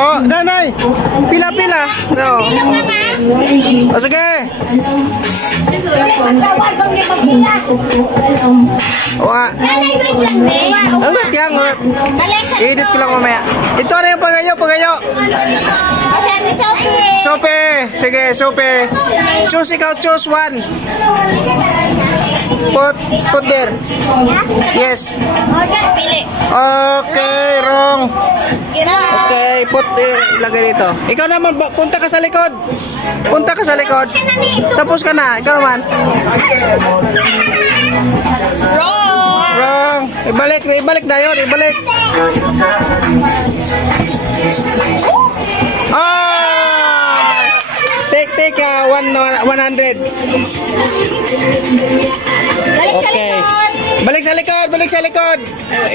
Oh, nanay. Pila-pila. No. Oh, sige. Wah. Ulit yan, ulit. Edit ko lang mamaya. Ito na yung pagayo. Sope. Sige, sope. Choose ikaw, choose one. Put there. Yes. Okay, wrong. Okay, ilagay dito. Ikaw naman, punta ka sa likod. Tapos ka na. Ikaw naman. Wrong. Ibalik na yun. Take 100. Okay. Balik sa likod.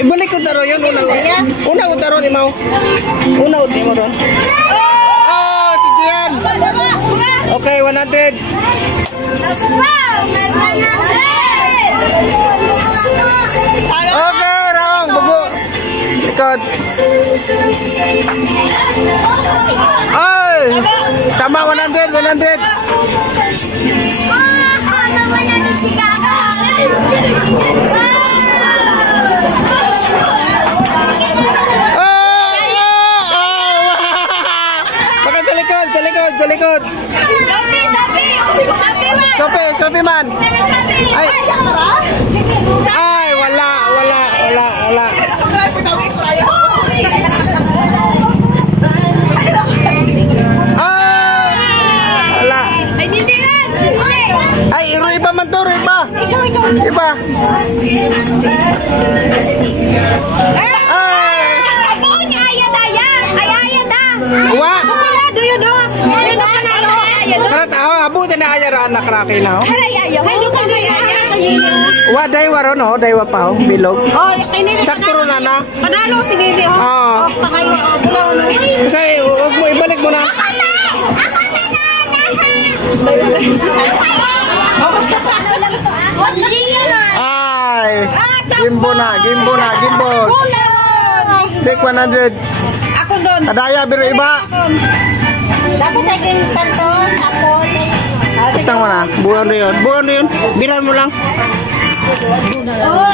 Ibalik ko taro yun. Una ko taro ni Mau. Ron. Oh, si Gian. Okay, 100. Okay, wrong. Bugo. Likod. Ay! Sama 100. Makan sa likod. Sopi man. Ay, wala. Ay, iba man to, iba. Abutin na ayara anak raki na. Waday waro no, daywa pa bilog. Sakto na na. Panalo si Nini ho. Say, wag mo ibalik mo na. Ay, gimbal. Take 100. Ako doon. Adaya biro iba. Dapat naging tanto, sapon. Tang mo na. Buwan na yun. Biran mo lang. Oh,